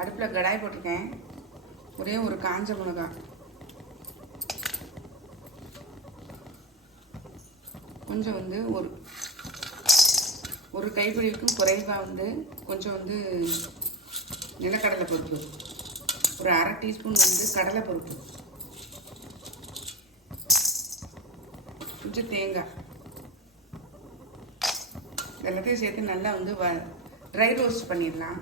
அடுப்பில் கடாய் போட்டிருக்கேன். ஒரே ஒரு காஞ்ச மிளகா, கொஞ்சம் வந்து ஒரு கைப்பிடிக்கும் குறைவாக கொஞ்சம் நிலக்கடலை பருப்பு, ஒரு அரை டீஸ்பூன் கடலை பருப்பு, கொஞ்சம் தேங்காய், எல்லாத்தையும் சேர்த்து நல்லா ட்ரை ரோஸ்ட் பண்ணிடலாம்.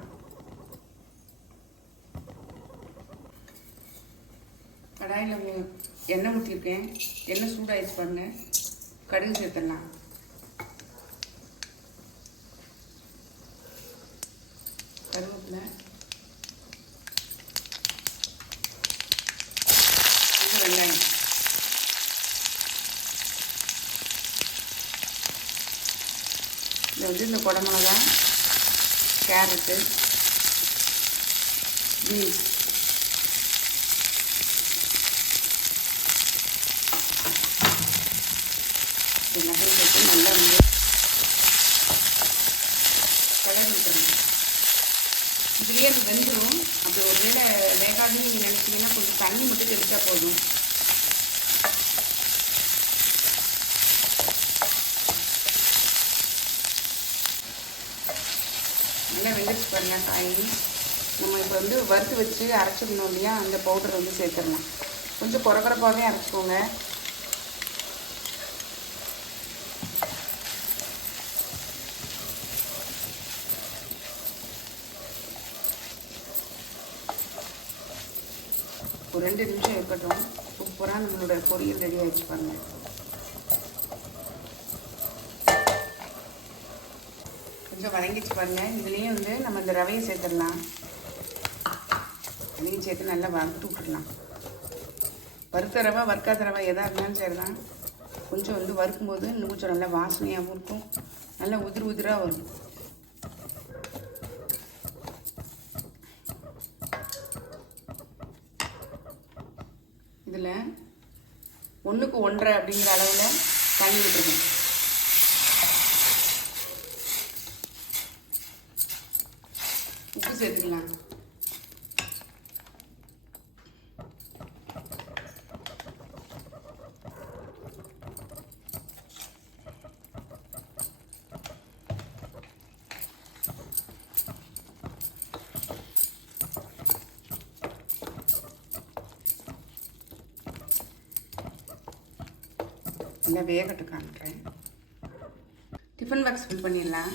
கடாயில் எண்ணெய் ஊற்றிருக்கேன். எண்ணெய் சூடாகிடுச்சு பாருங்க. கடுகு சேர்த்துடலாம். கருவேப்பிலை, வெங்காயம், இதில் இந்த குடமிளகா, கேரட்டு, பீன்ஸ், எல்லாத்தையும் சேர்த்து நல்லா கலர் விட்டுறணும். இதுலேயே அது வெந்துடும். அப்படி ஒரு வேளை வேகாதுன்னு நீங்கள் நினச்சிங்கன்னா கொஞ்சம் தண்ணி மட்டும் தெளித்தா போதும். நல்லா வெந்துச்சு பாருங்க காய். நம்ம இப்போ வறுத்து வச்சு அரைச்சிடணும் இல்லையா, அந்த பவுடரை சேர்த்துடலாம். கொஞ்சம் குறகுறப்பாகவே அரைச்சிக்கோங்க. ஒரு 2 நிமிஷம் இருக்கட்டும். சூப்பராக நம்மளோட பொரியல் ரெடி ஆகிடுச்சு பாருங்க. கொஞ்சம் வதங்கிச்சு பாருங்க. இதுலேயும் நம்ம இந்த ரவையை சேர்த்துடலாம். அதையும் சேர்த்து நல்லா வறுத்து விட்டுடலாம். வறுத்த ரவை வறுக்காத ரவை எதாக இருந்தாலும் சரிதான். கொஞ்சம் வறுக்கும்போது இன்னும் கொஞ்சம் நல்லா வாசனையாகவும் இருக்கும். நல்லா உதிராக வரும். இதில் 1க்கு 1.5 அப்படிங்கிற அளவில் தண்ணி விட்டுருக்கேன். உப்பு சேர்த்துக்கலாம். நல்லா வேகட்டு காமிக்கிறேன். டிஃபன் பாக்ஸ் ஃபில் பண்ணிடலாம்.